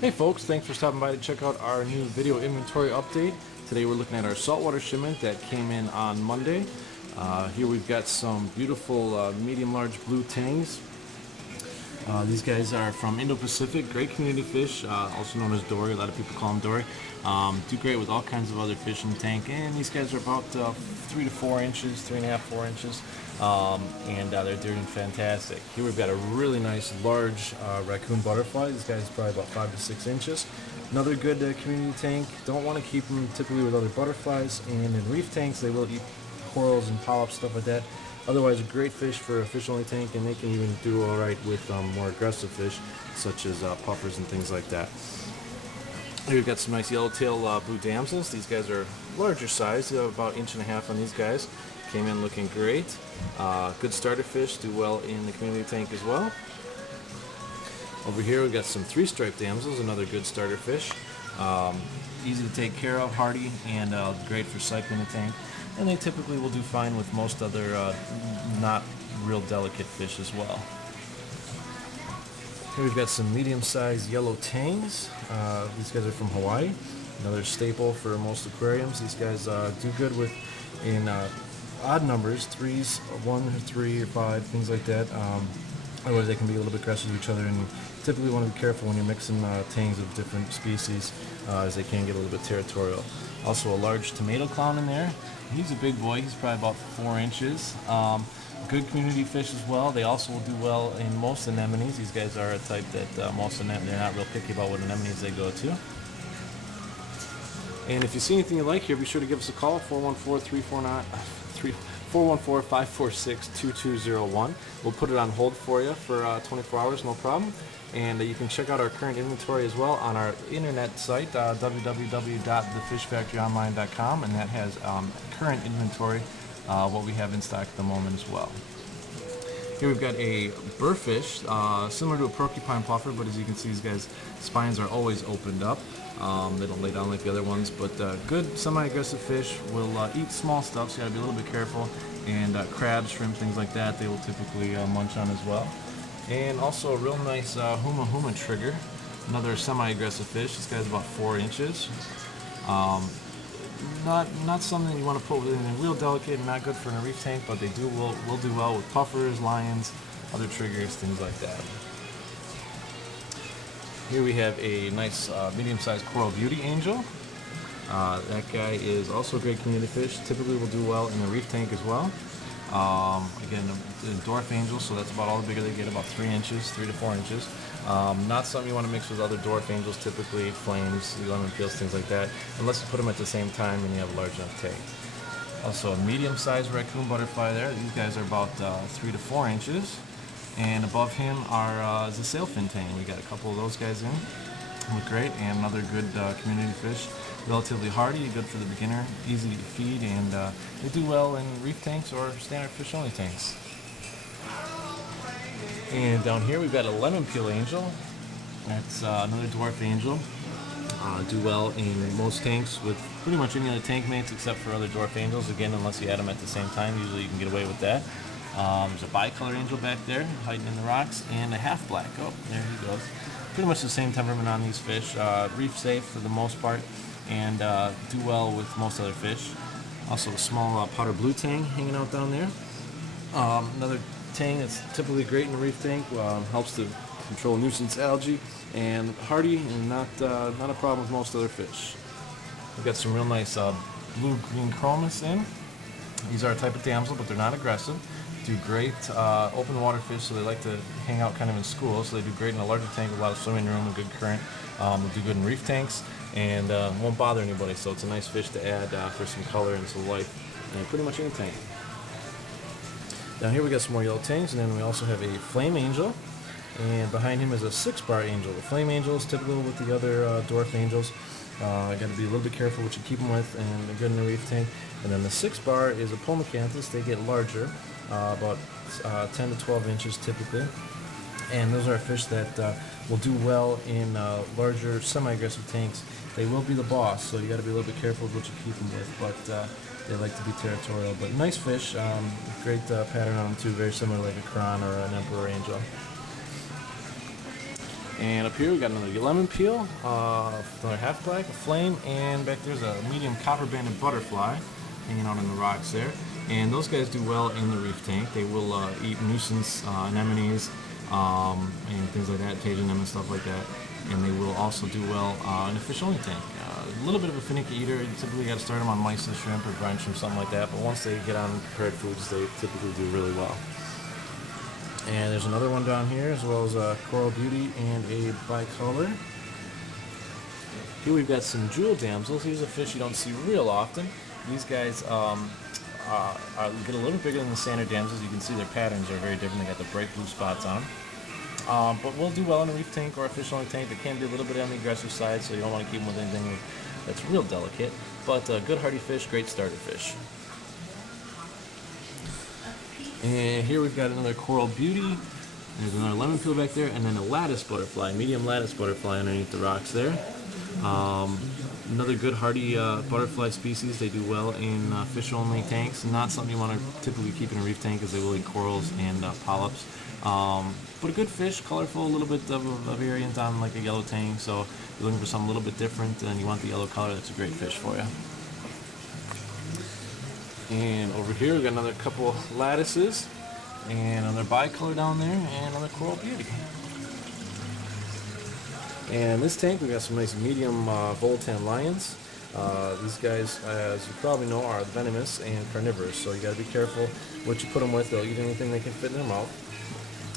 Hey folks, thanks for stopping by to check out our new video inventory update. Today we're looking at our saltwater shipment that came in on Monday. Here we've got some beautiful medium-large blue tangs. These guys are from Indo-Pacific, great community fish, also known as dory. A lot of people call them dory. Do great with all kinds of other fish in the tank, and these guys are about 3 to 4 inches, 3.5, 4 inches, and they're doing fantastic. Here we've got a really nice large raccoon butterfly. This guy's probably about 5 to 6 inches. Another good community tank. Don't want to keep them typically with other butterflies, and in reef tanks they will eat corals and polyps, stuff like that. Otherwise, a great fish for a fish-only tank, and they can even do all right with more aggressive fish, such as puffers and things like that. Here we've got some nice yellowtail blue damsels. These guys are larger size, about 1.5 inches on these guys. Came in looking great. Good starter fish, do well in the community tank as well. Over here we've got some three-striped damsels, another good starter fish. Easy to take care of, hardy, and great for cycling the tank. And they typically will do fine with most other not real delicate fish as well. Here we've got some medium-sized yellow tangs. These guys are from Hawaii. Another staple for most aquariums. These guys do good with in odd numbers, threes, 1 or 3 or 5, things like that. Otherwise they can be a little bit aggressive to each other, and you typically want to be careful when you're mixing tangs of different species, as they can get a little bit territorial. Also a large tomato clown in there. He's a big boy. He's probably about 4 inches. Good community fish as well. They also will do well in most anemones. These guys are a type that most anemones, they're not real picky about what anemones they go to. And if you see anything you like here, be sure to give us a call, 414-546-2201. We'll put it on hold for you for 24 hours, no problem. And you can check out our current inventory as well on our internet site, www.thefishfactoryonline.com, and that has current inventory, what we have in stock at the moment as well. Here we've got a burrfish, similar to a porcupine puffer, but as you can see, these guys' spines are always opened up. They don't lay down like the other ones, but good semi-aggressive fish will eat small stuff, so you gotta be a little bit careful. And crabs, shrimp, things like that, they will typically munch on as well. And also a real nice huma huma trigger, another semi-aggressive fish. This guy's about 4 inches. Not something you want to put within a real delicate and not good for a reef tank, but they will do well with puffers, lions, other triggers, things like that. Here we have a nice medium-sized coral beauty angel. That guy is also a great community fish. Typically will do well in the reef tank as well. Again, the dwarf angel, so that's about all the bigger they get, about 3 inches, 3 to 4 inches. Not something you want to mix with other dwarf angels, typically flames, lemon peels, things like that, unless you put them at the same time and you have a large enough tank. Also a medium-sized raccoon butterfly there. These guys are about 3 to 4 inches. And above him are is a sailfin tang. We got a couple of those guys in. Look great, and another good community fish. Relatively hardy, good for the beginner, easy to feed, and they do well in reef tanks or standard fish-only tanks. And down here we've got a lemon peel angel. That's another dwarf angel. Do well in most tanks with pretty much any other tank mates except for other dwarf angels. Again, unless you add them at the same time, usually you can get away with that. There's a bicolor angel back there, hiding in the rocks, and a half black. Oh, there he goes. Pretty much the same temperament on these fish. Reef safe for the most part, and do well with most other fish. Also a small powder blue tang hanging out down there. Another tang that's typically great in a reef tank, helps to control nuisance algae, and hardy, and not a problem with most other fish. We've got some real nice blue-green chromis in. These are a type of damsel, but they're not aggressive. Do great open water fish, so they like to hang out kind of in schools, so they do great in a larger tank with a lot of swimming room and good current. They'll do good in reef tanks, and won't bother anybody, so it's a nice fish to add for some color and some life in pretty much any tank. Down here we got some more yellow tangs, and then we also have a flame angel, and behind him is a 6-bar angel. The flame angel is typical with the other dwarf angels. You got to be a little bit careful what you keep them with, and they're good in a reef tank. And then the 6-bar is a pomacanthus. They get larger, about 10 to 12 inches typically. And those are fish that will do well in larger semi-aggressive tanks. They will be the boss, so you got to be a little bit careful with what you keep them with, but they like to be territorial. But nice fish, great pattern on them too, very similar like a cron or an emperor angel. And up here we got another lemon peel, another half black, a flame, and back there's a medium copper banded butterfly hanging out on the rocks there. And those guys do well in the reef tank. They will eat nuisance anemones and things like that, Cajun and stuff like that. And they will also do well in a fish only tank. A little bit of a finicky eater. You typically got to start them on mice and shrimp or brunch or something like that. But once they get on prepared foods, they typically do really well. And there's another one down here, as well as a coral beauty and a bicolor. Here we've got some jewel damsels. These are fish you don't see real often. These guys get a little bigger than the standard damsels. You can see their patterns are very different. They got the bright blue spots on them. But will do well in a reef tank or a fish only tank. They can be a little bit on the aggressive side, so you don't want to keep them with anything that's real delicate. But good hardy fish, great starter fish. And here we've got another coral beauty. There's another lemon peel back there, and then a lattice butterfly, medium lattice butterfly underneath the rocks there. Another good hardy butterfly species. They do well in fish-only tanks. Not something you want to typically keep in a reef tank because they will eat corals and polyps. But a good fish, colorful, a little bit of a variant on like a yellow tang. So if you're looking for something a little bit different and you want the yellow color, that's a great fish for you. And over here we've got another couple lattices and another bicolor down there and another coral beauty. And in this tank we've got some nice medium Voltan lions. These guys, as you probably know, are venomous and carnivorous, so you got to be careful what you put them with. They'll eat anything they can fit in their mouth,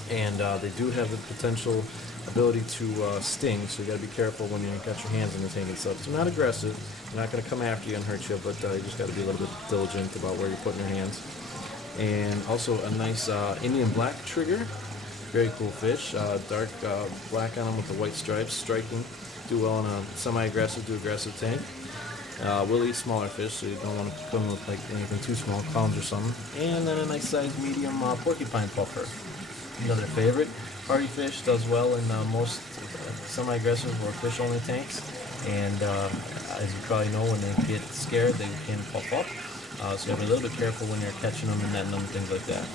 and they do have the potential ability to sting, so you got to be careful when you got your hands in the tank and stuff. So not aggressive, they're not going to come after you and hurt you, but you just got to be a little bit diligent about where you're putting your hands. And also a nice Indian black trigger, very cool fish, dark black on them with the white stripes, striking, do well in a semi-aggressive to aggressive tank. Will eat smaller fish, so you don't want to come with like anything too small, clowns or something. And then a nice sized medium porcupine puffer, another favorite. Hardy fish, does well in most semi-aggressive or fish-only tanks, and as you probably know, when they get scared, they can puff up. So you have to be a little bit careful when you're catching them and netting them, things like that.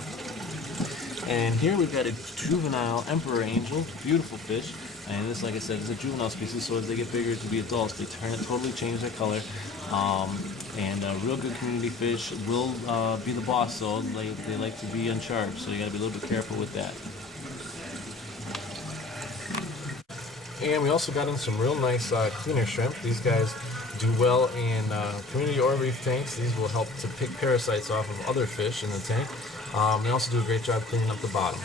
And here we've got a juvenile emperor angel, beautiful fish. And this, like I said, is a juvenile species, so as they get bigger to be adults, they totally change their color. And a real good community fish will be the boss, so they like to be in charge, so you got to be a little bit careful with that. And we also got in some real nice cleaner shrimp. These guys do well in community or reef tanks. These will help to pick parasites off of other fish in the tank. They also do a great job cleaning up the bottom.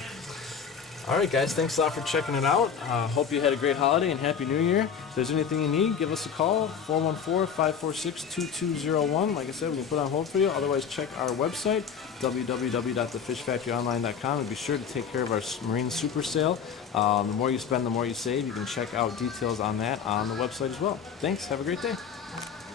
Alright guys, thanks a lot for checking it out. Hope you had a great holiday and Happy New Year. If there's anything you need, give us a call, 414-546-2201. Like I said, we can put on hold for you. Otherwise, check our website, www.thefishfactoryonline.com, and be sure to take care of our Marine Super Sale. The more you spend, the more you save. You can check out details on that on the website as well. Thanks. Have a great day.